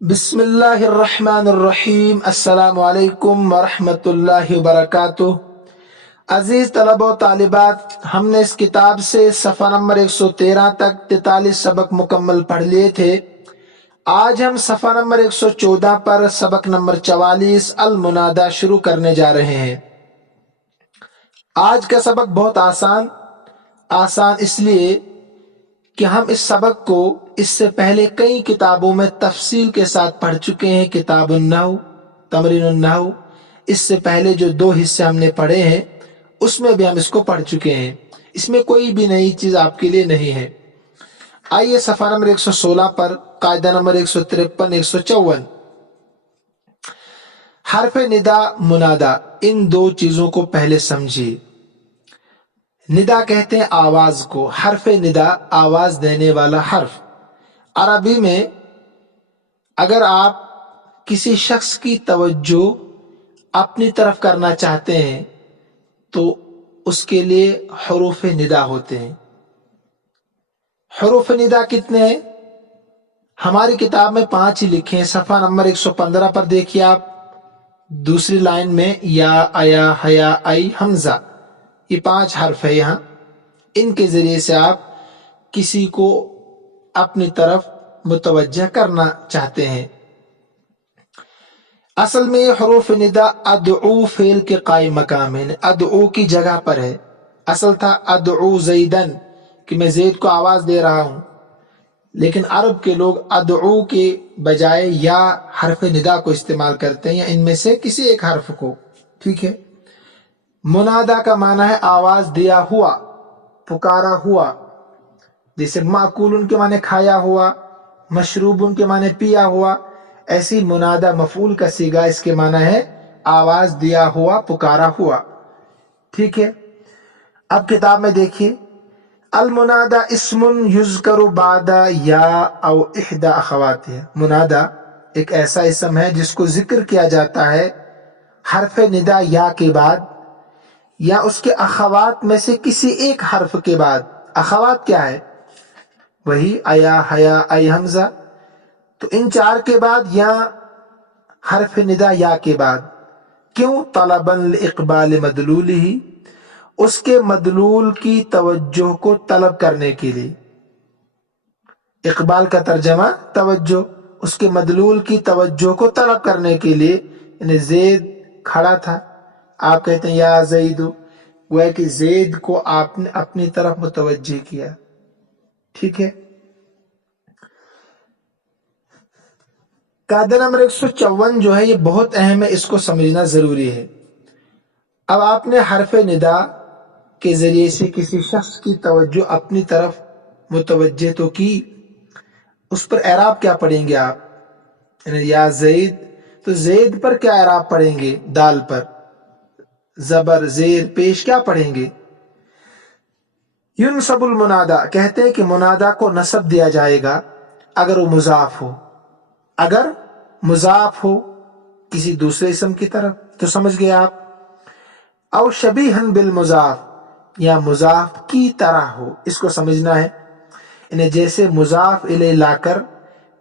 بسم اللہ الرحمن الرحیم۔ السلام علیکم ورحمۃ اللہ وبرکاتہ۔ عزیز طلبہ و طالبات، ہم نے اس کتاب سے صفحہ نمبر 113 تک 43 سبق مکمل پڑھ لیے تھے۔ آج ہم صفحہ نمبر 114 پر سبق نمبر 44 المنادہ شروع کرنے جا رہے ہیں۔ آج کا سبق بہت آسان اس لیے کہ ہم اس سبق کو اس سے پہلے کئی کتابوں میں تفصیل کے ساتھ پڑھ چکے ہیں۔ کتاب النحو، تمرین النحو، اس سے پہلے جو 2 حصے ہم نے پڑھے ہیں اس میں بھی ہم اس کو پڑھ چکے ہیں۔ اس میں کوئی بھی نئی چیز آپ کے لیے نہیں ہے۔ آئیے صفحہ نمبر 116 پر قاعدہ نمبر 153 154، حرف ندا منادا، ان 2 چیزوں کو پہلے سمجھیے۔ ندا کہتے ہیں آواز کو، حرف ندا آواز دینے والا حرف۔ عربی میں اگر آپ کسی شخص کی توجہ اپنی طرف کرنا چاہتے ہیں تو اس کے لیے حروف ندا ہوتے ہیں۔ حروف ندا کتنے ہیں؟ ہماری کتاب میں 5 ہی لکھے ہیں۔ صفحہ نمبر 115 پر دیکھیے آپ، دوسری لائن میں یا، ایا، حیا، ای، حمزہ، یہ 5 حرف ہے یہاں۔ ان کے ذریعے سے آپ کسی کو اپنی طرف متوجہ کرنا چاہتے ہیں۔ اصل میں یہ حروف ندا ادعو فعل کے قائم مقام ہے، ادعو کی جگہ پر ہے۔ اصل تھا ادعو زیدن، کہ میں زید کو آواز دے رہا ہوں، لیکن عرب کے لوگ ادعو کے بجائے یا حرف ندا کو استعمال کرتے ہیں، یا ان میں سے کسی ایک حرف کو۔ ٹھیک ہے۔ منادا کا معنی ہے آواز دیا ہوا، پکارا ہوا۔ جیسے معقول کے معنی کھایا ہوا، مشروب کے معنی پیا ہوا، ایسی منادا مفعول کا صیغہ اس کے معنی ہے آواز دیا ہوا، پکارا ہوا۔ ٹھیک ہے۔ اب کتاب میں دیکھیے، المنادا اسم یذکر بعد یا او احدى اخواتہ۔ منادا ایک ایسا اسم ہے جس کو ذکر کیا جاتا ہے حرف ندا یا کے بعد یا اس کے اخوات میں سے کسی ایک حرف کے بعد۔ اخوات کیا ہے؟ وہی ایا، حیا، ای، حمزہ۔ تو ان 4 کے بعد یا حرف ندا یا کے بعد۔ کیوں؟ طلبا لاقبال مدلولہ، اس کے مدلول کی توجہ کو طلب کرنے کے لیے۔ اقبال کا ترجمہ توجہ، اس کے مدلول کی توجہ کو طلب کرنے کے لیے۔ یعنی زید کھڑا تھا، آپ کہتے ہیں یا زید، وہ ہے کہ زید کو آپ نے اپنی طرف متوجہ کیا۔ ٹھیک ہے۔ قاعدہ نمبر 154 جو ہے یہ بہت اہم ہے، اس کو سمجھنا ضروری ہے۔ اب آپ نے حرف ندا کے ذریعے سے کسی شخص کی توجہ اپنی طرف متوجہ تو کی، اس پر اعراب کیا پڑھیں گے آپ؟ یعنی یا زید، تو زید پر کیا اعراب پڑھیں گے؟ دال پر زبر زیر پیش کیا پڑھیں گے؟ ینصب المنادا، کہتے ہیں کہ منادا کو نصب دیا جائے گا اگر وہ مضاف ہو۔ اگر مضاف ہو کسی دوسرے اسم کی طرف تو سمجھ گئے آپ، او شبیہا بالمضاف، یا مضاف کی طرح ہو، اس کو سمجھنا ہے۔ یعنی جیسے مضاف الیہ لا کر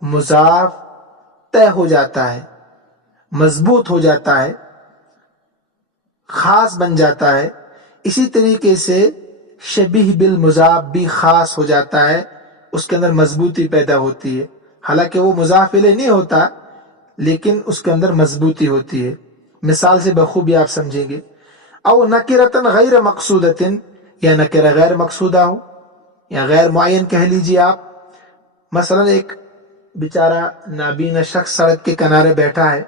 مضاف طے ہو جاتا ہے، مضبوط ہو جاتا ہے، خاص بن جاتا ہے، اسی طریقے سے شبیہ بالمضاف بھی خاص ہو جاتا ہے، اس کے اندر مضبوطی پیدا ہوتی ہے۔ حالانکہ وہ مضاف الیہ نہیں ہوتا لیکن اس کے اندر مضبوطی ہوتی ہے۔ مثال سے بخوبی آپ سمجھیں گے۔ او نکرتن غیر مقصودتن، یا نکرہ غیر مقصودہ ہو یا غیر معین کہہ لیجیے آپ۔ مثلا ایک بیچارہ نابینا شخص سڑک کے کنارے بیٹھا ہے،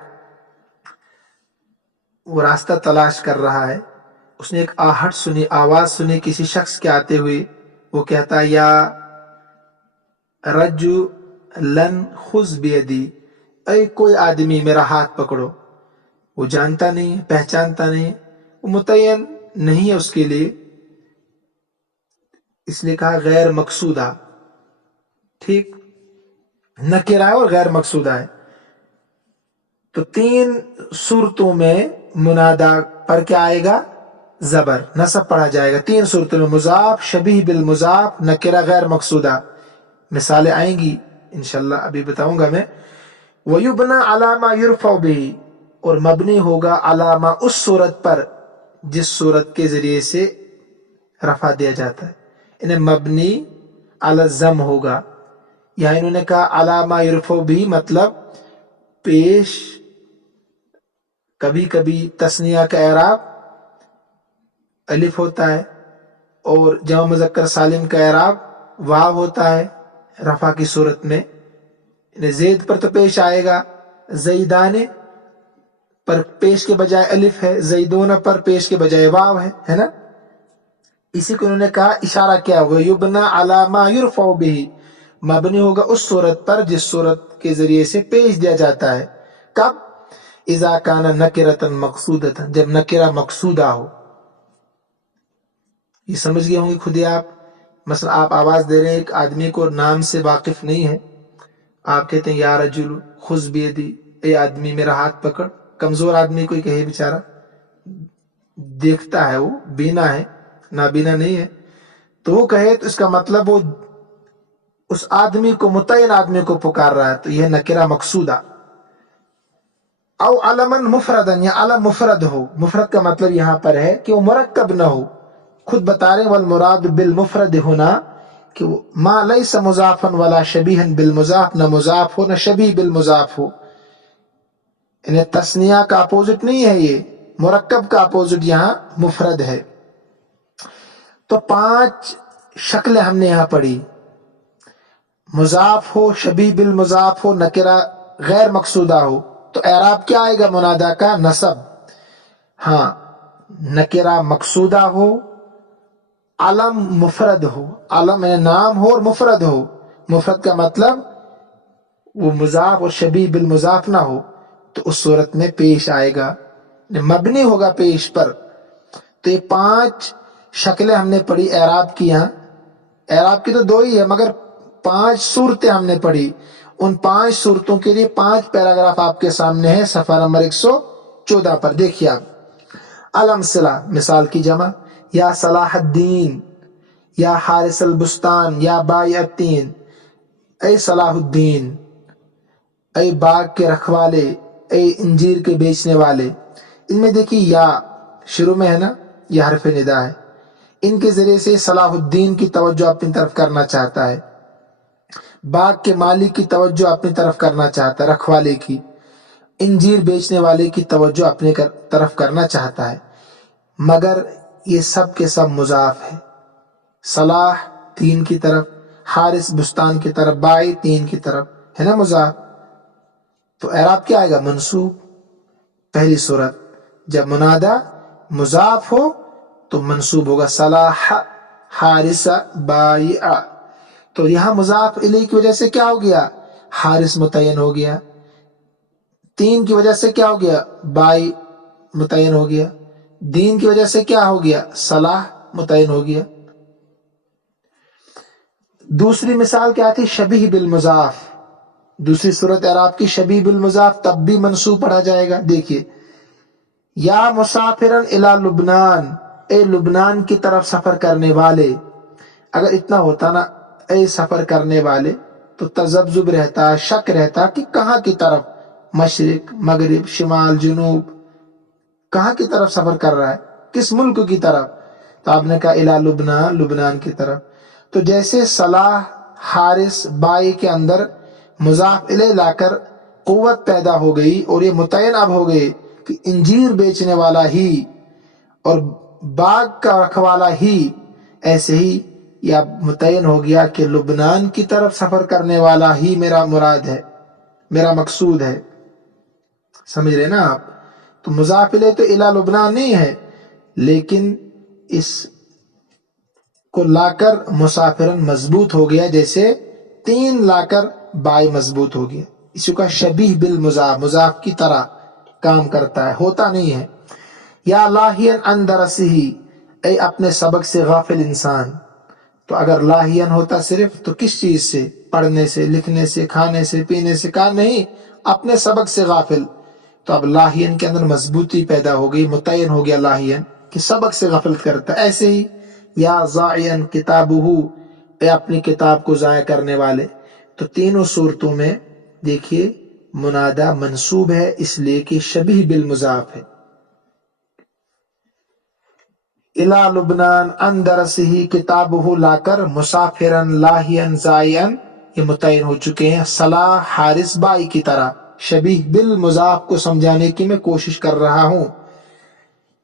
وہ راستہ تلاش کر رہا ہے، اس نے ایک آہٹ سنی، آواز سنی کسی شخص کے آتے ہوئے، وہ کہتا ہے یا رجلن خذ بیدی، اے کوئی آدمی میرا ہاتھ پکڑو۔ وہ جانتا نہیں، پہچانتا نہیں، وہ متعین نہیں ہے اس کے لیے، اس لیے کہا غیر مقصودہ۔ ٹھیک، نکرہ ہے اور غیر مقصودہ ہے۔ تو 3 صورتوں میں منادا پر کیا آئے گا؟ زبر، نصب پڑھا جائے گا۔ 3 صورتوں میں، مضاف، شبیہ بالمضاف، نکرہ غیر مقصودہ۔ مثالیں آئیں گی انشاءاللہ، ابھی بتاؤں گا میں۔ وَيُبْنَى عَلَى مَا يُرْفَعُ بِهِ، اور مبنی ہوگا علامہ اس صورت پر جس صورت کے ذریعے سے رفع دیا جاتا ہے، انہیں مبنی علی الضم ہوگا. یہاں انہوں نے کہا علامہ یرفع بھی، مطلب پیش. کبھی کبھی تثنیہ کا اعراب الف ہوتا ہے اور جمع مذکر سالم کا اعراب واو ہوتا ہے رفع کی صورت میں. زید پر تو پیش آئے گا، زیدان پر پیش کے بجائے الف ہے، زیدون پر پیش کے بجائے واو ہے نا. اسی کو انہوں نے کہا اشارہ کیا ہوا یبنا علی ما یرفع بہ، مبنی ہوگا اس صورت پر جس صورت کے ذریعے سے پیش دیا جاتا ہے. کب؟ اذا کان نکرۃ مقصودۃ، جب نکرہ مقصودہ ہو. یہ سمجھ گئے ہوں گے خود ہی آپ. مثلا آپ آواز دے رہے ہیں ایک آدمی کو نام سے واقف نہیں ہے، آپ کہتے ہیں یا رجل خذ بیدی، اے آدمی میرا ہاتھ پکڑ. کمزور آدمی کوئی کہے بیچارہ، دیکھتا ہے، وہ بینا ہے، نابینا نہیں ہے، تو وہ کہے تو اس کا مطلب وہ اس آدمی کو، متعین آدمی کو پکار رہا ہے، تو یہ نکرہ مقصودہ. او علما مفردا، یا علم مفرد ہو. مفرد کا مطلب یہاں پر ہے کہ وہ مرکب نہ ہو. خود بتا رہے والمراد بالمفرد ہونا کہ ما لیس مضافا ولا شبیہا بالمضاف، نہ مضاف ہو نہ شبیہ بالمضاف ہو. انہیں تثنیہ کا اپوزٹ نہیں ہے، یہ مرکب کا اپوزٹ یہاں مفرد ہے. تو 5 شکلیں ہم نے یہاں پڑھی. مضاف ہو، شبیہ بالمضاف ہو، نکرہ غیر مقصودہ ہو، تو اعراب کیا آئے گا منادا کا؟ نصب. ہاں، نکرہ مقصودہ ہو، علم مفرد ہو، علم نام ہو اور مفرد ہو. مفرد کا مطلب وہ مضاف اور شبیہ بالمضاف نہ ہو، تو اس صورت میں پیش آئے گا، مبنی ہوگا پیش پر. تو یہ 5 شکلیں ہم نے پڑھی اعراب کی. یہاں اعراب کی تو 2 ہی ہے، مگر 5 صورتیں ہم نے پڑھی. ان 5 صورتوں کے لیے 5 پیراگراف آپ کے سامنے ہے صفحہ نمبر 114 پر. دیکھیے آپ، الامثلہ مثال کی جمع، یا صلاح الدین، یا حارث البستان، یا بائع التین. اے صلاح الدین، اے باغ کے رکھوالے، اے انجیر کے بیچنے والے. ان میں دیکھیے یا شروع میں ہے نا، یہ حرف ندا ہے. ان کے ذریعے سے صلاح الدین کی توجہ اپنی طرف کرنا چاہتا ہے، باغ کے مالک کی توجہ اپنی طرف کرنا چاہتا ہے، رکھوالے کی. انجیر بیچنے والے کی توجہ اپنے طرف کرنا چاہتا ہے. مگر یہ سب کے سب مضاف ہے. صلاح تین کی طرف، حارث بستان کی طرف، بائی تین کی طرف، ہے نا مضاف. تو اعراب کیا آئے گا؟ منصوب. پہلی صورت جب منادہ مضاف ہو تو منصوب ہوگا صلاح حارث بائع. تو یہاں مضاف الیہ کی وجہ سے کیا ہو گیا؟ حارث متعین ہو گیا. تین کی وجہ سے کیا ہو گیا؟ بائی متعین ہو گیا. دین کی وجہ سے کیا ہو گیا؟ صلاح متعین ہو گیا. دوسری مثال کیا تھی؟ شبیہ بالمضاف. دوسری صورت اعراب کی شبیہ بالمضاف، تب بھی منصوب پڑھا جائے گا. دیکھیے، یا مسافرن الی لبنان، اے لبنان کی طرف سفر کرنے والے. اگر اتنا ہوتا نا اے سفر کرنے والے، تو تذبذب رہتا، شک رہتا کہ کہاں کی طرف، مشرق، مغرب، شمال، جنوب، کہاں کی طرف سفر کر رہا ہے، کس ملک کی طرف. تو آپ نے کہا الی لبنان، لبنان کی طرف. تو جیسے صلاح حارث بائی کے اندر مضاف الیہ لا کر قوت پیدا ہو گئی اور یہ متعین اب ہو گئے کہ انجیر بیچنے والا ہی اور باغ کا رکھوالا ہی، ایسے ہی یہ متعین ہو گیا کہ لبنان کی طرف سفر کرنے والا ہی میرا مراد ہے، میرا مقصود ہے. سمجھ رہے نا آپ؟ تو مضاف الیہ تو الی لبنان نہیں ہے، لیکن اس کو لا کر مسافرن مضبوط ہو گیا، جیسے تین لا کر بائی مضبوط ہو گیا. اسی کا شبیہ بالمضاف، مضاف کی طرح کام کرتا ہے، ہوتا نہیں ہے. یا لاہین عن درسہ، اے اپنے سبق سے غافل انسان. تو اگر لاہین ہوتا صرف تو کس چیز سے؟ پڑھنے سے، لکھنے سے، کھانے سے، پینے سے. کہا نہیں، اپنے سبق سے غافل. تو اب لاہین کے اندر مضبوطی پیدا ہو گئی، متعین ہو گیا لاہین کہ سبق سے غفلت کرتا. ایسے ہی یا ضائعن کتابہ، اے اپنی کتاب کو ضائع کرنے والے. تو تینوں صورتوں میں دیکھیے منادہ منصوب ہے اس لیے کہ شبیہ بالمضاف ہے. الا لبنان ان درسہ کتابہ لا کر مسافرن لاہین زائن یہ متعین ہو چکے ہیں. صلاح حارث بائی کی طرح شبیہ بالمضاف کو سمجھانے کی میں کوشش کر رہا ہوں.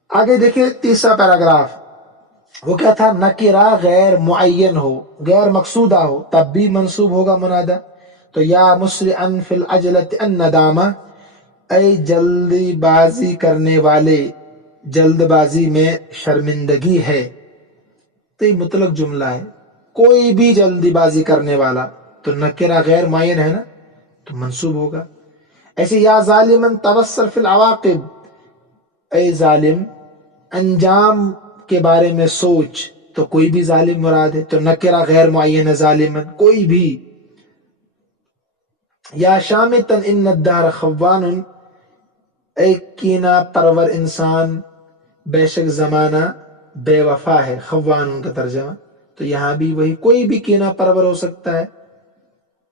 آگے دیکھیں تیسرا پیراگراف. وہ کیا تھا؟ نکرہ غیر معین ہو، غیر مقصودہ ہو، تب بھی منصوب ہوگا منادہ. تو یا مسرعا فی العجلۃ الندامہ، اے جلدی بازی کرنے والے، جلد بازی میں شرمندگی ہے. تو یہ مطلق جملہ ہے، کوئی بھی جلدی بازی کرنے والا. تو نکرہ غیر معین ہے نا، تو منصوب ہوگا. ایسے یا ظالمن تبصر فی العواقب، اے ظالم انجام کے بارے میں سوچ. تو کوئی بھی ظالم مراد ہے، تو نکرہ غیر معین ہے ظالمن، کوئی بھی. یا شامتن ان الدہر خوان، اے کینہ پرور انسان بے شک زمانہ بے وفا ہے. خوان کا ترجمہ. تو یہاں بھی وہی، کوئی بھی کینہ پرور ہو سکتا ہے،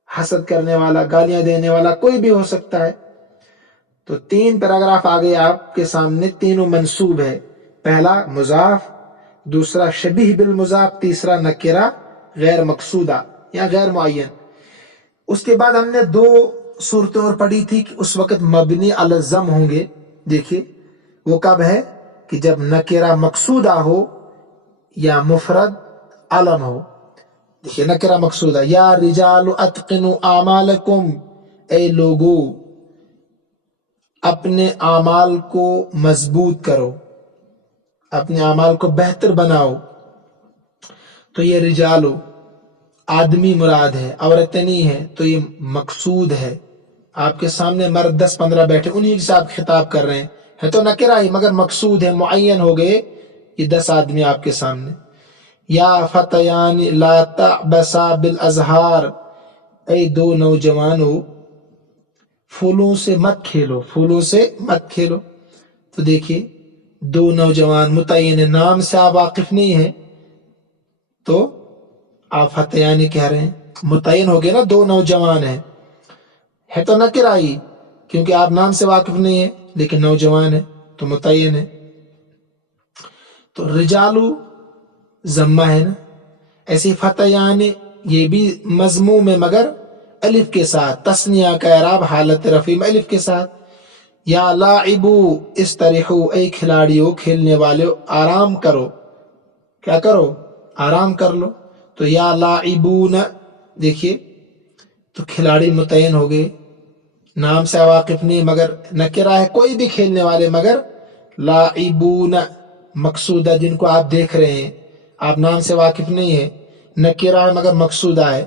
حسد کرنے والا، گالیاں دینے والا کوئی بھی ہو سکتا ہے. تو 3 پیراگراف آگے آپ کے سامنے، تینوں منصوب ہے. پہلا مضاف، دوسرا شبیہ بالمضاف، تیسرا نکرہ غیر مقصودہ یا غیر معین. اس کے بعد ہم نے 2 صورتیں اور پڑھی تھی کہ اس وقت مبنی علی الضم ہوں گے. دیکھیے وہ کب ہے؟ کہ جب نکرہ مقصودہ ہو یا مفرد علم ہو. دیکھیے نکرہ مقصودہ، یا رجال اتقنوا اعمالکم، اے لوگو اپنے اعمال کو مضبوط کرو، اپنے اعمال کو بہتر بناؤ. تو یہ رجالو آدمی مراد ہے، عورتیں نہیں ہے. تو یہ مقصود ہے. آپ کے سامنے مرد 10-15 بیٹھے، انہیں سے آپ خطاب کر رہے ہیں، ہے تو نکرہ ہی مگر مقصود ہے، معین ہو گئے یہ 10 آدمی آپ کے سامنے. یا فتیان لا تعبسا بالازہار، اے 2 نوجوانو پھولوں سے مت کھیلو، پھولوں سے مت کھیلو. تو دیکھیے 2 نوجوان متعین، نام سے آپ واقف نہیں ہے تو آپ فتیانی کہہ رہے ہیں. متعین ہو گئے نا، 2 نوجوان ہیں، ہے تو نکرہ ہی کیونکہ آپ نام سے واقف نہیں ہے، لیکن نوجوان ہے تو متعین ہے. تو رجالو ضمہ ہے نا. ایسے فتیان یہ بھی مضموم ہے مگر الف کے ساتھ، تثنیہ کا اعراب حالت رفع میں الف کے ساتھ. یا لاعبو استریحو، اے کھلاڑیو کھیلنے والے آرام کرو. کیا کرو؟ آرام کر لو. تو یا لاعبون، دیکھیے تو کھلاڑی متعین ہو گئے، نام سے واقف نہیں مگر نکرہ ہے، کوئی بھی کھیلنے والے. مگر لاعبون مقصودہ جن کو آپ دیکھ رہے ہیں، آپ نام سے واقف نہیں ہے، نکرہ ہے مگر مقصودہ ہے،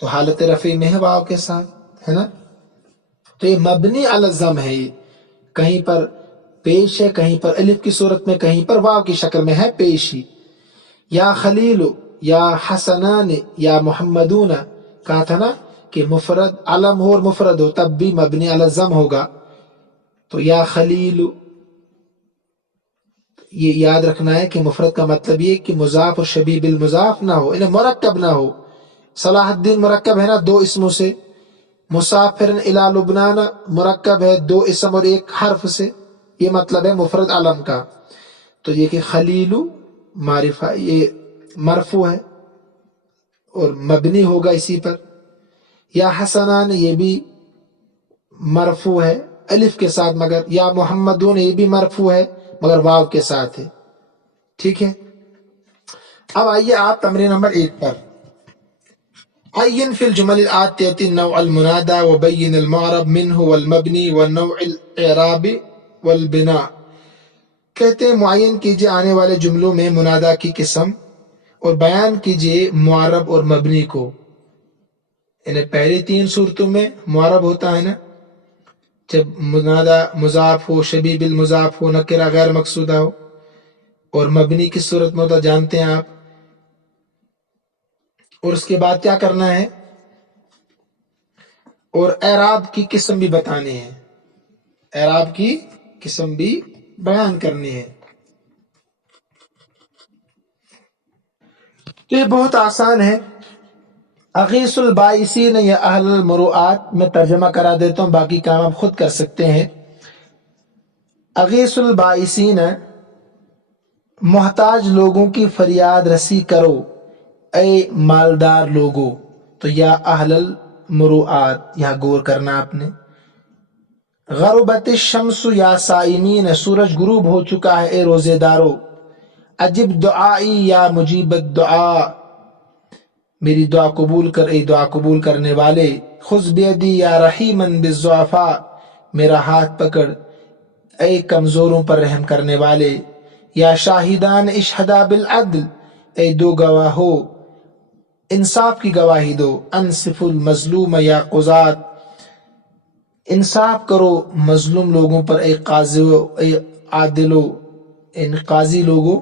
تو حالت رفع میں ہے واو کے ساتھ، ہے نا. تو یہ مبنی علی الضم ہے، یہ کہیں پر پیش ہے، کہیں پر الف کی صورت میں، کہیں پر واو کی شکل میں ہے پیش ہی. یا خلیل، یا حسنان، یا محمدون، کہا تھا نا کہ مفرد علم ہو اور مفرد ہو تب بھی مبنی علی الضم ہوگا. تو یا خلیل، یہ یاد رکھنا ہے کہ مفرد کا مطلب یہ کہ مضاف اور شبیہ بالمضاف نہ ہو، انہیں مرکب نہ ہو. صلاح الدین مرکب ہے نا 2 اسموں سے. مسافر الی لبنان مرکب ہے 2 اسم اور 1 حرف سے، یہ مطلب ہے مفرد علم کا. تو یہ کہ خلیلو معرفہ یہ مرفوع ہے اور مبنی ہوگا اسی پر. یا حسنان یہ بھی مرفوع ہے الف کے ساتھ مگر. یا محمدون یہ بھی مرفوع ہے مگر واو کے ساتھ ہے. ٹھیک ہے. اب آئیے آپ تمرین نمبر 1 پر. عین فی الجمل الآتیہ نوع المنادى وبین المعرب منه والمبنی ونوع الاعراب والبناء. کہتے ہیں معین کیجئے آنے والے جملوں میں منادہ کی قسم اور بیان کیجئے معرب اور مبنی کو. یعنی پہلی 3 صورتوں میں معرب ہوتا ہے نا، جب منادہ مضاف ہو، شبیہ بالمضاف ہو، نکرہ غیر مقصودہ ہو. اور مبنی کی صورت میں ہوتا جانتے ہیں آپ. اور اس کے بعد کیا کرنا ہے؟ اور اعراب کی قسم بھی بتانے ہیں، اعراب کی قسم بھی بیان کرنی ہے. تو یہ بہت آسان ہے. اغیث البائسین یا اہل المروءات، میں ترجمہ کرا دیتا ہوں، باقی کام آپ خود کر سکتے ہیں۔ اغیث البائسین، محتاج لوگوں کی فریاد رسی کرو اے مالدار لوگوں۔ تو یا اہل المروءات، یہاں غور کرنا آپ نے۔ غربت الشمس یا صائمین، سورج غروب ہو چکا ہے اے روزے دارو۔ اجب دعائی یا مجیب الدعا، میری دعا قبول کر اے دعا قبول کرنے والے۔ خذ بیدی یا رحیما بالضعفاء، میرا ہاتھ پکڑ اے کمزوروں پر رحم کرنے والے۔ یا شاہدان اشہدا بالعدل، اے دو گواہو انصاف کی گواہی دو۔ انصف المظلوم یا قضات، انصاف کرو مظلوم لوگوں پر اے قاضیو، اے عادلو، ان قاضی لوگوں،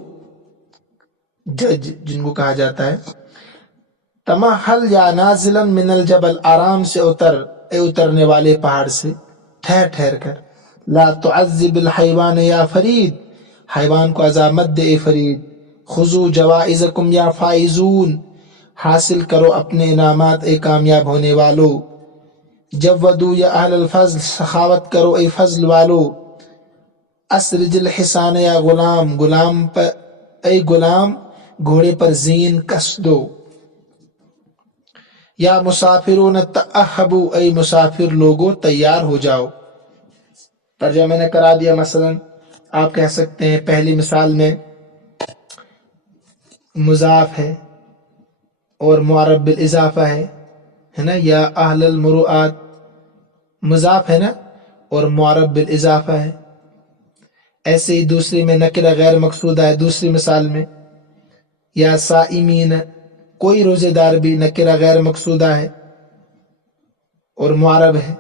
جج جن کو کہا جاتا ہے۔ تمہل یا نازلا من الجبل، آرام سے اتر اے اترنے والے پہاڑ سے، ٹھہر ٹھہر کر۔ لا تعذب الحیوان یا فرید، حیوان کو عذاب مت دے اے فرید۔ خذوا جوائزکم یا فائزون، حاصل کرو اپنے انعامات اے کامیاب ہونے والو۔ جودوا یا اہل الفضل، سخاوت کرو اے فضل والو۔ اسرج الحصان یا غلام، غلام پر اے غلام گھوڑے پر زین کس دو۔ یا مسافرون تأہبوا، اے مسافر لوگو تیار ہو جاؤ۔ ترجمہ میں نے کرا دیا۔ مثلا آپ کہہ سکتے ہیں پہلی مثال میں مضاف ہے اور معرب بالاضافہ ہے نا، یا اہل المروءات مضاف ہے نا اور معرب بالاضافہ ہے۔ ایسے ہی دوسری میں نکرہ غیر مقصودہ ہے، دوسری مثال میں۔ یا صائمین، کوئی روزے دار بھی نکرہ غیر مقصودہ ہے اور معرب ہے۔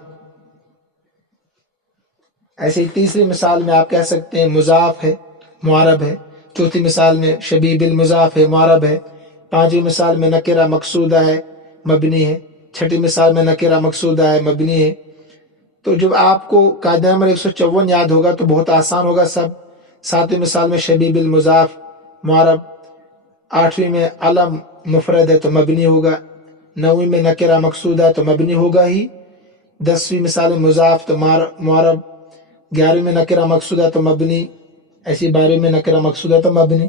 ایسے ہی تیسری مثال میں آپ کہہ سکتے ہیں مضاف ہے معرب ہے، چوتھی مثال میں شبیہ بالمضاف ہے معرب ہے، پانچویں مثال میں نکرہ مقصودہ ہے مبنی ہے، چھٹی مثال میں نکرہ مقصودہ ہے مبنی ہے۔ تو جب آپ کو قاعدہ نمبر 154 یاد ہوگا تو بہت آسان ہوگا سب۔ ساتویں مثال میں شبیہ بالمضاف معرب، آٹھویں میں علم مفرد ہے تو مبنی ہوگا، نویں میں نکرہ مقصودہ تو مبنی ہوگا ہی، 10ویں مثال میں مضاف تو معرب، 11ویں میں نکرہ مقصودہ تو مبنی، ایسی 12ویں میں نکرہ مقصودہ تو مبنی۔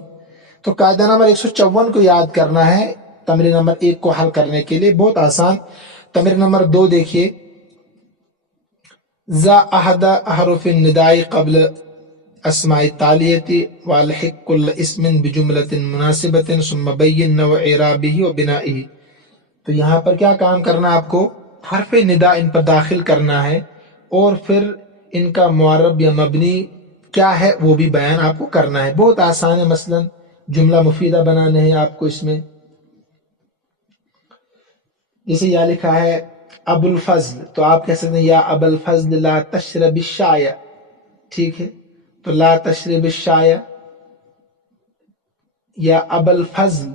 تو قاعدہ نمبر 154 کو یاد کرنا ہے تمرین نمبر 1 کو حل کرنے کے لیے، بہت آسان۔ تمرین نمبر 2 دیکھیے، ذا احد احرف النداء قبل اسماء التالیہ والحق كل اسم بجملۃ مناسبۃ ثم بین نوع اعرابہ وبنائہ۔ تو یہاں پر کیا کام کرنا آپ کو، حرف ندا ان پر داخل کرنا ہے اور پھر ان کا معرب یا مبنی کیا ہے وہ بھی بیان آپ کو کرنا ہے۔ بہت آسان ہے، مثلا جملہ مفیدہ بنانے ہیں آپ کو اس میں۔ جیسے یہ لکھا ہے ابو الفضل، تو آپ کہہ سکتے ہیں یا ابو الفضل لا تشرب الشاء، ٹھیک ہے، تو لا تشرب الشاء یا ابو الفضل،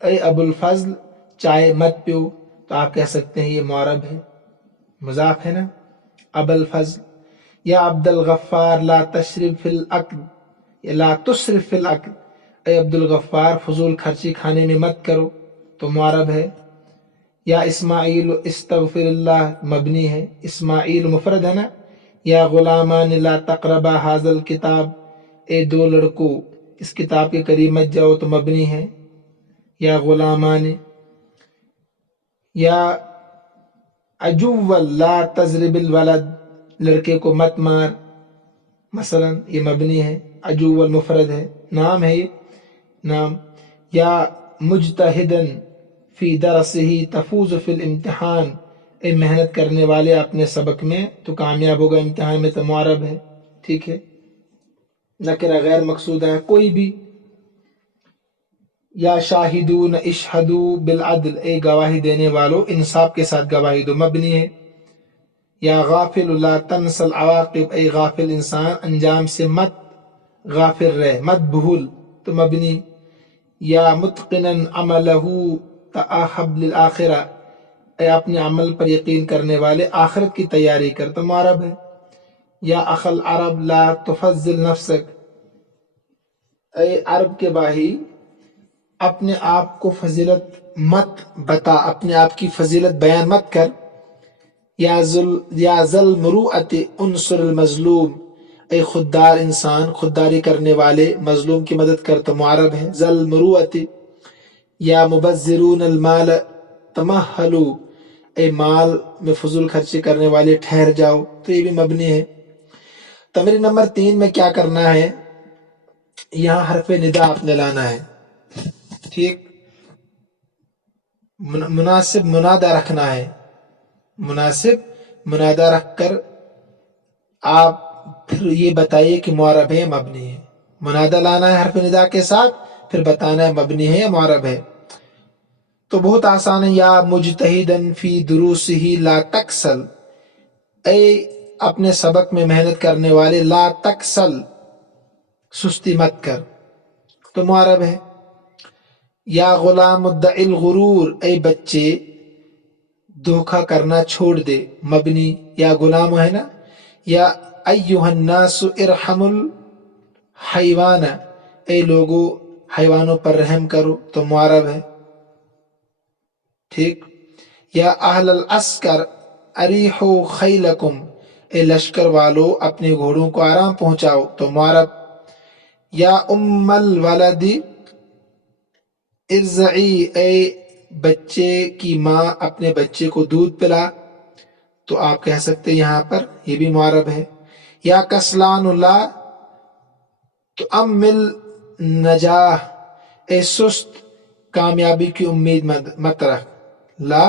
اے ابو الفضل چائے مت پیو، تو آپ کہہ سکتے ہیں یہ معرب ہے، مضاف ہے نا، ابو الفضل۔ یا عبد الغفار لا تشرب فی الاکل یا لا تسرف فی الاکل، اے عبد الغفار فضول خرچی کھانے میں مت کرو، تو معرب ہے۔ یا اسماعیل استغفر اللہ مبنی ہے، اسماعیل مفرد ہے نا۔ یا غلامان لا تقربا ھذا الکتاب، اے دو لڑکو اس کتاب کے قریب مت جاؤ، تو مبنی ہے، یا غلامان۔ یا عجول لا تضرب الولد، لڑکے کو مت مار، مثلا یہ مبنی ہے، عجول مفرد ہے، نام ہے یہ نام۔ یا مجتہدن فی درسہ تفوز فی الامتحان، اے محنت کرنے والے اپنے سبق میں تو کامیاب ہوگا امتحان میں، تو معرب ہے، ٹھیک ہے، نکرہ غیر مقصودہ ہے کوئی بھی۔ یا شاہدون اشہدوا بالعدل، اے گواہی دینے والو انصاف کے ساتھ گواہی دو، مبنی ہے۔ یا غافل لا تنس العواقب، اے غافل انسان انجام سے مت غافل رہ، مت بھول، تو مبنی۔ یا متقنا عملہ تأہب للآخرہ، اے اپنے عمل پر یقین کرنے والے آخرت کی تیاری کر، تو معرب ہے۔ یا اخ العرب لا تفضل نفسک، اے عرب کے بھائی اپنے آپ کو فضیلت مت بتا، اپنے آپ کی فضیلت بیان مت کر۔ یا ذل مروءت انصر المظلوم، اے خوددار انسان، خودداری کرنے والے، مظلوم کی مدد کر، تو معرب ہے ذل مروءت۔ یا مبذرون المال تمہلو، اے مال میں فضول خرچی کرنے والے ٹھہر جاؤ، تو یہ بھی مبنی ہے۔ تمرین نمبر 3 میں کیا کرنا ہے، یہاں حرف ندا آپ نے لانا ہے، ٹھیک، مناسب منادہ رکھنا ہے، مناسب منادہ رکھ کر آپ پھر یہ بتائیے کہ معرب ہے یا مبنی ہے۔ منادہ لانا ہے حرف ندا کے ساتھ، پھر بتانا ہے مبنی ہے یا معرب ہے۔ تو بہت آسان ہے، یا مجتہدن فی دروسہ لا تکسل، اے اپنے سبق میں محنت کرنے والے، لا تکسل، سستی مت کر، تو معرب ہے۔ یا غلام مدعی الغرور، اے بچے دھوکا کرنا چھوڑ دے، مبنی، یا غلام ہے نا۔ یا ایہا الناس ارحم الحیوان، اے لوگو حیوانوں پر رحم کرو، تو معرب ہے، ٹھیک۔ یا اہل العسکر اریحو خیلکم، اے لشکر والو اپنے گھوڑوں کو آرام پہنچاؤ، تو معرب۔ یا ام الولد ارضعی، اے بچے کی ماں اپنے بچے کو دودھ پلا، تو آپ کہہ سکتے یہاں پر یہ بھی معرب ہے۔ یا کسلان لا تؤمل نجاح، اے سست کامیابی کی امید مت رکھ، لا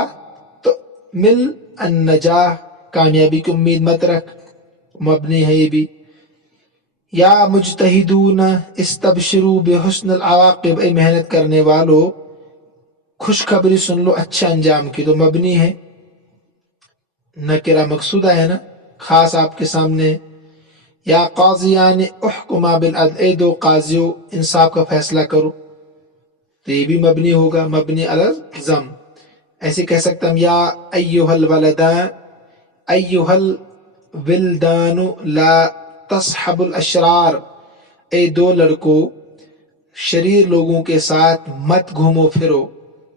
تؤمل النجاح، کامیابی کی امید مت رکھ، مبنی ہے یہ بھی۔ یا مجتہدون استبشروا بحسن العواقب، اے محنت کرنے والو خوشخبری سن لو اچھے انجام کی، تو مبنی ہے، نکرہ مقصودہ ہے نا، خاص آپ کے سامنے ہے۔ یا قاضیان احکما بالعدل، اے دو قاضیوں انصاف کا فیصلہ کرو، تو یہ بھی مبنی ہوگا، مبنی علی الضم۔ ایسے کہہ سکتا ہم، یا ایہا الولدان ایہا الولدان لا تصحب الاشرار، اے دو لڑکوں شریر لوگوں کے ساتھ مت گھومو پھرو،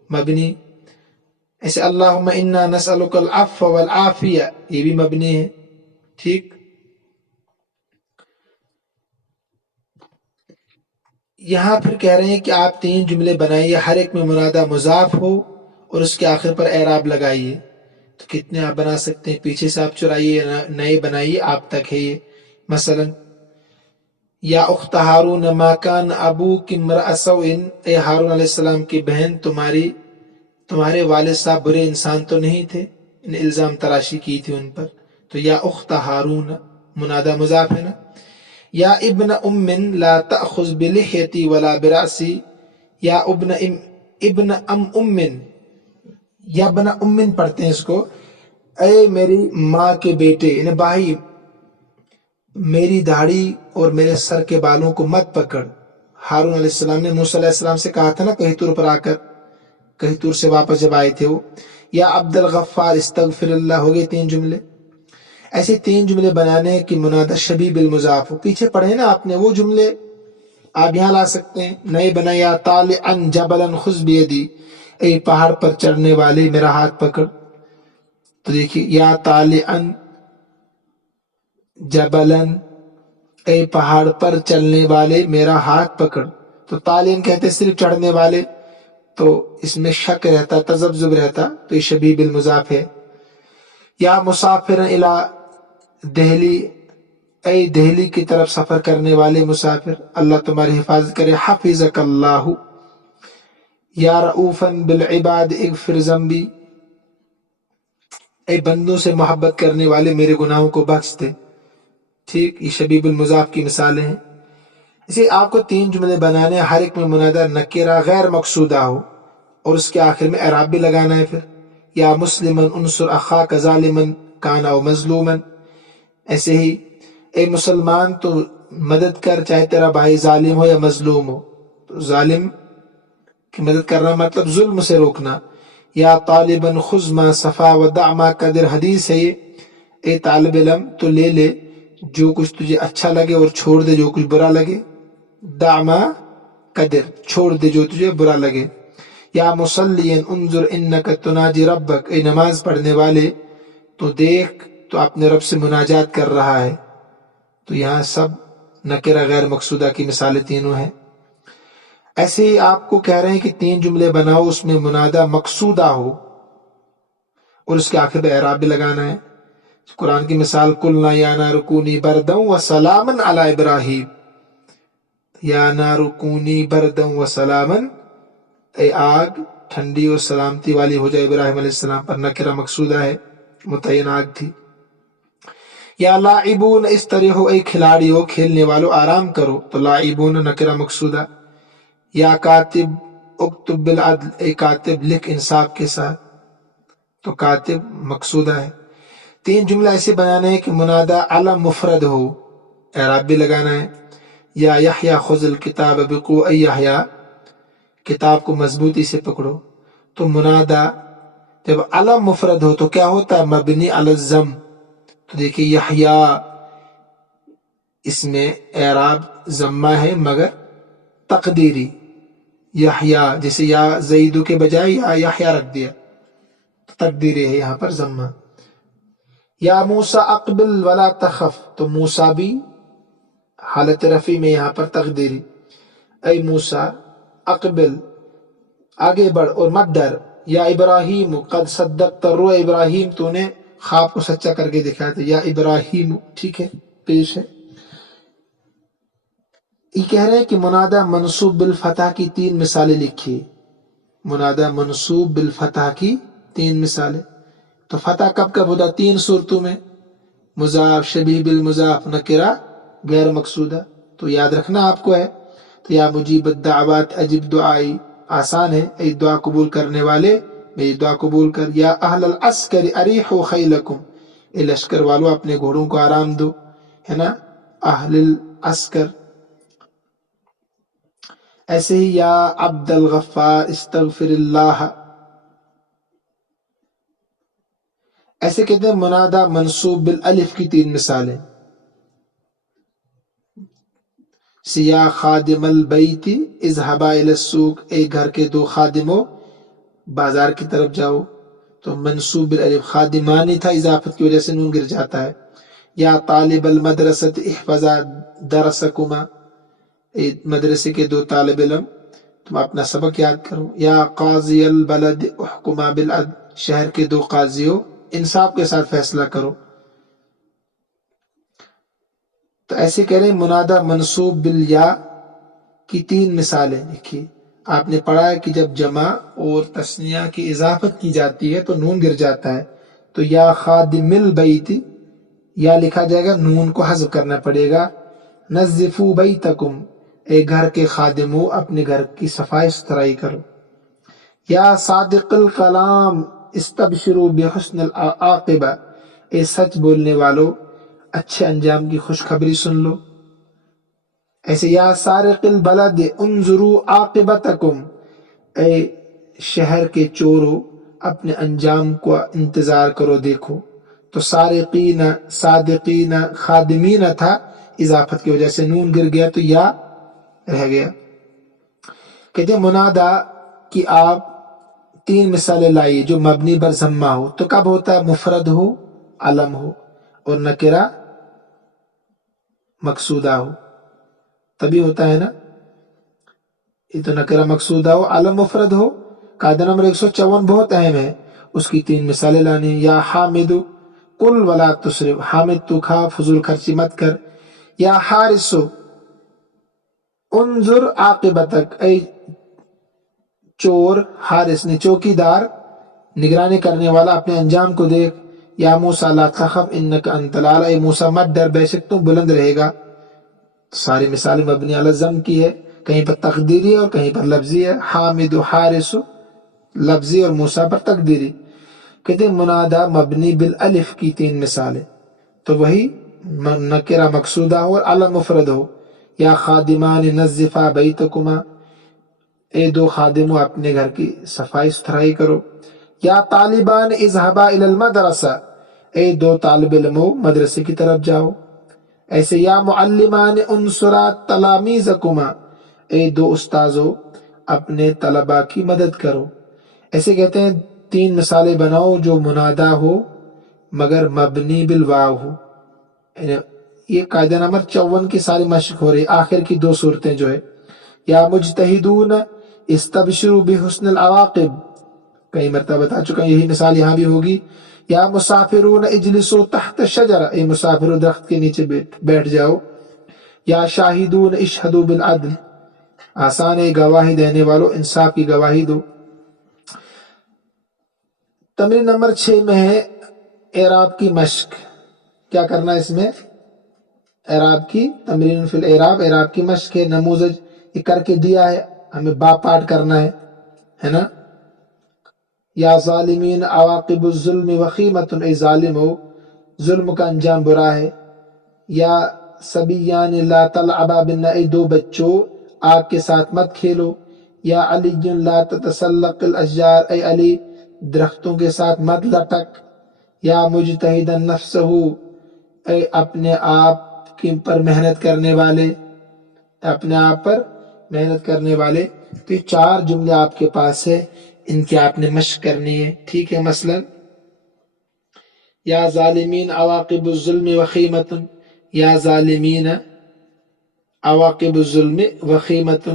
مبنی۔ ایسے اللہم انا نسألک العفو والعافیہ، یہ بھی مبنی ہے، ٹھیک۔ یہاں پھر کہہ رہے ہیں کہ آپ 3 جملے بنائیے، ہر ایک میں منادہ مضاف ہو اور اس کے آخر پر اعراب لگائیے۔ تو کتنے آپ بنا سکتے ہیں، پیچھے سے آپ چرائیے، نئے بنائیے، آپ تک ہے یہ۔ مثلا یا اخت ہارون ما کان ابوک امرأ سوء، اے ہارون علیہ السلام کی بہن، تمہارے والد صاحب برے انسان تو نہیں تھے، ان الزام تراشی کی تھی ان پر، تو یا اخت ہارون منادہ مضاف ہے نا۔ یا ابن ام لا تأخذ بلحیتی ولا براسی، یا ابن ام، یا ابن ام پڑھتے ہیں اس کو، اے میری ماں کے بیٹے، یعنی بھائی، میری داڑھی اور میرے سر کے بالوں کو مت پکڑ۔ ہارون علیہ السلام نے موسیٰ علیہ السلام سے کہا تھا نا کہیں طور پر آ کر، کہیں طور سے واپس جب آئے تھے وہ۔ یا عبد الغفار استغفر اللہ، ہو گئے 3 جملے۔ ایسے 3 جملے بنانے کی منادہ شبیہ بالمضاف ہو، پیچھے پڑھے نا آپ نے وہ جملے، آپ یہاں لا سکتے ہیں، نئے بنا۔ یا طالعا جبلا خذ بیدی، اے پہاڑ پر چڑھنے والے میرا ہاتھ پکڑ، تو دیکھیے یا طالعا جبلا، اے پہاڑ پر چلنے والے میرا ہاتھ پکڑ، تو طالعا کہتے صرف چڑھنے والے، تو اس میں شک رہتا، تذبذب رہتا، تو یہ شبیہ بالمضاف ہے۔ یا مسافر الی دہلی، اے دہلی کی طرف سفر کرنے والے مسافر، اللہ تمہاری حفاظت کرے، حفظک اللہ۔ یا رؤوفا بالعباد اغفر ذنبی، اے بندوں سے محبت کرنے والے میرے گناہوں کو بخش دے، ٹھیک۔ یہ شبیہ بالمضاف کی مثالیں ہیں۔ اسے آپ کو 3 جملے بنانے، ہر ایک میں منادہ نکرہ غیر مقصودہ ہو اور اس کے آخر میں اعراب بھی لگانا ہے پھر۔ یا مسلما انصر اخاک ظالما کان او مظلوما، ایسے ہی اے مسلمان تو مدد کر چاہے تیرا بھائی ظالم ہو یا مظلوم ہو، تو ظالم کی مدد کرنا مطلب ظلم سے روکنا۔ یا طالبا خذ ما صفا ودع ما قدر، حدیث ہے یہ، اے طالب علم تو لے جو کچھ تجھے اچھا لگے اور چھوڑ دے جو کچھ برا لگے، دع ما قدر، چھوڑ دے جو تجھے برا لگے۔ یا مصلین انظر انک تناجی ربک، اے نماز پڑھنے والے تو دیکھ تو اپنے رب سے مناجات کر رہا ہے۔ تو یہاں سب نکرہ غیر مقصودہ کی مثالیں تینوں ہیں۔ ایسے ہی آپ کو کہہ رہے ہیں کہ 3 جملے بناؤ، اس میں منادہ مقصودہ ہو اور اس کے آخر پہ اعراب بھی لگانا ہے۔ قرآن کی مثال قلنا یا نار کونی بردا وسلاما علی ابراہیم، یا نار کونی بردا وسلاما، اے آگ ٹھنڈی اور سلامتی والی ہو جائے ابراہیم علیہ السلام پر، نکرہ مقصودہ ہے، متعین آگ تھی۔ یا لاعبون استریح، اے کھلاڑیوں کھیلنے والوں آرام کرو، تو لاعبون نکرہ مقصودہ۔ یا کاتب اکتب بالعدل، اے کاتب لکھ انصاف کے ساتھ، تو کاتب مقصودہ ہے۔ 3 جملے ایسے بنانے ہیں کہ منادہ علم مفرد ہو، اعراب بھی لگانا ہے۔ یا یحییٰ خذ الکتاب بقوة، اے یحییٰ کتاب کو مضبوطی سے پکڑو۔ تو منادہ جب علم مفرد ہو تو کیا ہوتا ہے؟ مبنی علی الضم۔ تو دیکھیے یحییٰ، اس میں اعراب ضمہ ہے مگر تقدیری، یحییٰ جیسے یا زیدو کے بجائے یا یحییٰ رکھ دیا، تقدیری ہے یہاں پر ضمہ۔ یا موسیٰ اقبل ولا تخف، تو موسیٰ بھی حالت رفع میں یہاں پر تقدیری، اے موسیٰ اقبل آگے بڑھ اور مت ڈر۔ یا ابراہیم قد صدقت الرؤیا، ابراہیم تو نے خواب کو سچا کر کے دکھایا تھا، یا ابراہیم، ٹھیک ہے پیش ہے۔ یہ کہہ رہے ہیں کہ منادہ منصوب بالفتح کی 3 مثالیں لکھی، منادہ منصوب بالفتح کی 3 مثالیں۔ تو فتح کب کب ہوتا؟ 3 صورتوں میں، مضاف، شبیہ بالمضاف، نکرہ غیر مقصودہ۔ تو یاد رکھنا آپ کو ہے۔ تو یا مجیب الدعوات اجب دعائی، آسان ہے، اے دعا قبول کرنے والے میری دعا قبول کر۔ یا اہل العسکر اریحوا خیلکم، اے لشکر والو اپنے گھوڑوں کو آرام دو، ہے نا، اہل العسکر۔ ایسے ہی یا عبد الغفار استغفر اللہ، ایسے کہتے ہیں منادہ منصوب بالالف کی 3 مثالیں۔ یا خادم البیت اذهبا الی السوق، اے گھر کے 2 خادموں بازار کی طرف جاؤ، تو منصوب بالالف، خادمانی تھا اضافت کی وجہ سے نون گر جاتا ہے۔ یا طالب المدرسۃ احفظا درسکما، اے مدرسے کے 2 طالب علم تم اپنا سبق یاد کرو۔ یا قاضی البلد احکما بالعدل، شہر کے 2 قاضیوں انصاف کے ساتھ فیصلہ کرو۔ تو ایسے کہہ رہے ہیں منادہ منصوب بالیا کی 3 مثالیں لکھی۔ آپ نے پڑھا ہے کہ جب جمع اور تثنیہ کی اضافت کی جاتی ہے تو نون گر جاتا ہے، تو یا خادم البیت، یا لکھا جائے گا، نون کو حذف کرنا پڑے گا۔ نظفوا بیتکم، اے گھر کے خادموں اپنے گھر کی صفائی ستھرائی کرو۔ یا صادق الکلام استبشروا بحسن العاقبہ، اے سچ بولنے والو اچھے انجام کی خوشخبری سن لو۔ ایسے یا سارق البلد انظروا عاقبتکم، اے شہر کے چورو اپنے انجام کو انتظار کرو دیکھو۔ تو سارقین، صادقین، خادمین تھا، اضافت کی وجہ سے نون گر گیا تو یا رہ گیا۔ کہتے ہیں منادہ کی آپ 3 مثالیں لائیے جو مبنی بر ضمہ ہو، تو کب ہوتا ہے؟ مفرد ہو، علم ہو، اور نکرہ مقصودہ ہو، تبھی ہوتا ہے نا۔ یہ تو نکرہ مقصودہ ہو، علم مفرد ہو۔ قاعدہ نمبر 154 بہت اہم ہے، اس کی 3 مثالیں لانی۔ یا حامد کل ولا تسرف، حامد تو کھا فضول خرچی مت کر۔ یا حارس انظر عاقبتک، اے چور، حارس نے چوکیدار، نگرانی کرنے والا، اپنے انجام کو دیکھ۔ یا موسیٰ لا تخف انک انت الاعلی، اے موسیٰ مت ڈر بے شک تم بلند رہے گا۔ ساری مثالیں مبنی علی الضم کی ہے، کہیں پر تقدیری ہے اور کہیں پر لفظی ہے۔ حامد و حارس لفظی اور موسیٰ پر تقدیری۔ کہتے ہیں منادہ مبنی بالالف کی 3 مثالیں، تو وہی نکرہ مقصودہ ہو اور علم مفرد ہو۔ یا خادمان نظفا بیتکما، اے 2 خادموں اپنے گھر کی صفائی ستھرائی کرو۔ یا طالبان اذهبا الی المدرسہ، اے 2 طالب علموں مدرسے کی طرف جاؤ۔ ایسے یا معلمان انصرا تلامیذکما، اے دو استاذوں اپنے طلباء کی مدد کرو. ایسے کہتے ہیں 3 مثالیں بناؤ جو منادا ہو مگر مبنی بالواو ہو. یہ قاعدہ نمبر 54 کی ساری مشق ہو رہی ہے. آخر کی 2 صورتیں جو ہے یا مجتہدون استبشروا بحسن العواقب، کئی مرتبہ بتا چکا یہی مثال یہاں بھی ہوگی. یا مسافرون اجلسوا تحت الشجرہ، اے مسافر درخت کے نیچے بیٹھ جاؤ. یا شاہدون اشہدوا بالعدل، آسان ہے گواہی دینے والوں انصاف کی گواہی دو. تمرین نمبر 6 میں ہے اعراب کی مشق. کیا کرنا ہے اس میں؟ اعراب کی تمرین فی الاعراب، اعراب کی مشق ہے. نموذج یہ کر کے دیا ہے، ہمیں با پاٹ کرنا ہے نا. یا ظالمین عواقب الظلم وخیمت، اے ظالم ہو ظلم کا انجام برا ہے. یا صبیان لا تلعبا بالنار، اے 2 بچوں آگ کے ساتھ مت کھیلو. یا علی لا تتسلق الاشجار، اے علی درختوں کے ساتھ مت لٹک. یا مجتہدا نفسہ، اے اپنے آپ پر محنت کرنے والے، اپنے آپ پر محنت کرنے والے. تو یہ 4 جملے آپ کے پاس ہے، ان کی آپ نے مشق کرنی ہے. ٹھیک ہے. مثلا یا ظالمین عواقب الظلم وخیمت، یا ظالمین عواقب الظلم وخیمت.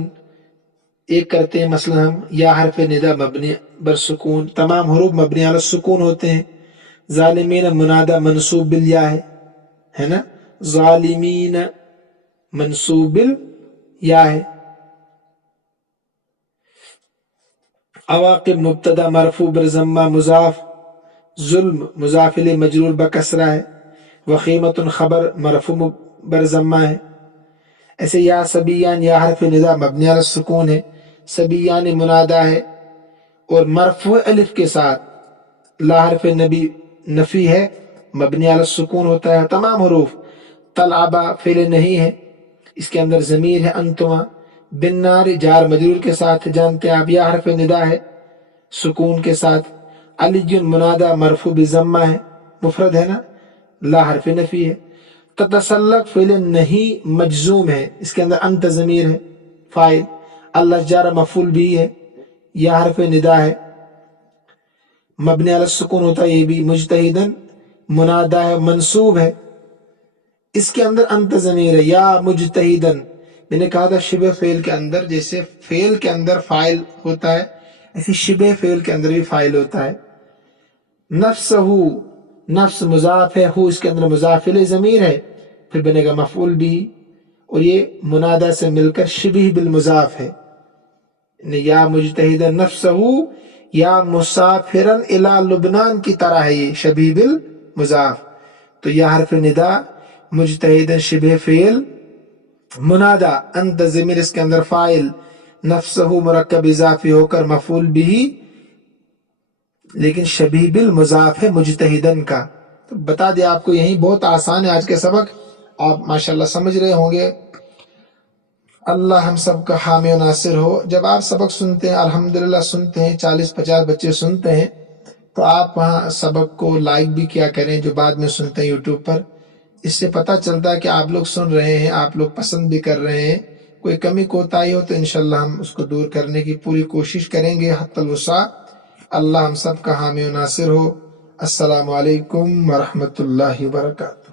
ایک کرتے ہیں مثلا ہم یا حرف ندا مبنی بر سکون، تمام حروف مبنی علی السکون ہوتے ہیں. ظالمین منادہ منصوب بالیا ہے نا، ظالمین منصوب بالیا ہے. عواقب مبتدا مرفوع بالضمہ مضاف، ظلم مضاف الیہ مجرور بکسرہ ہے. وخیمت خبر مرفوع بالضمہ ہے. ایسے یا صبیان یا حرف ندا مبنی علی السکون ہے، صبیان منادہ ہے اور مرفوع الف کے ساتھ. لا حرف نفی ہے مبنی علی السکون ہوتا ہے تمام حروف. طلعبا فعل نہیں ہے، اس کے اندر ضمیر ہے انتما. بالنار جار مجرور کے ساتھ جانتے ہیں آپ. یا حرف ندا ہے سکون کے ساتھ. علی منادہ مرفوع بضمہ ہے، مفرد ہے نا. لا حرف نفی ہے. تتسلق فعل نہیں مجزوم ہے، اس کے اندر انت ضمیر ہے فاعل. اللہ جار مفعول بھی ہے. یا حرف ندا ہے مبنی علی السکون ہوتا ہے، یہ بھی. مجتہدن منادہ ہے منصوب ہے، اس کے اندر انت ضمیر ہے. یا مجتہدن میں نے کہا تھا شبہ فعل کے اندر جیسے فعل کے اندر فاعل ہوتا ہے ایسے شبہ فعل کے اندر بھی فاعل ہوتا ہے. نفسہ نفس مضاف ہے، ہو اس کے اندر مضاف الیہ ضمیر ہے، پھر بنے گا مفعول بھی، اور یہ منادہ سے مل کر شبہ بالمضاف ہے. یا مجتہدا نفسہ یا مسافرا الی لبنان کی طرح ہے، یہ شبیہ بالمضاف. تو یا حرف ندا مجتہدا شبہ فعل منادہ انت ضمیر اس کے اندر فاعل نفسہ مرکب اضافی ہو کر مفعول بھی، لیکن شبیہ بالمضاف ہے مجتہدن کا. تو بتا دیا آپ کو، یہی بہت آسان ہے آج کے سبق، آپ ماشاءاللہ سمجھ رہے ہوں گے. اللہ ہم سب کا حامی و ناصر ہو. جب آپ سبق سنتے ہیں الحمدللہ سنتے ہیں 40-50 بچے سنتے ہیں تو آپ وہاں سبق کو لائک بھی کیا کریں جو بعد میں سنتے ہیں یوٹیوب پر. اس سے پتہ چلتا ہے کہ آپ لوگ سن رہے ہیں، آپ لوگ پسند بھی کر رہے ہیں. کوئی کمی کوتاہی ہو تو انشاءاللہ ہم اس کو دور کرنے کی پوری کوشش کریں گے حتی الوسع. اللہ ہم سب کا حامی و ناصر ہو. السلام علیکم ورحمۃ اللہ وبرکاتہ.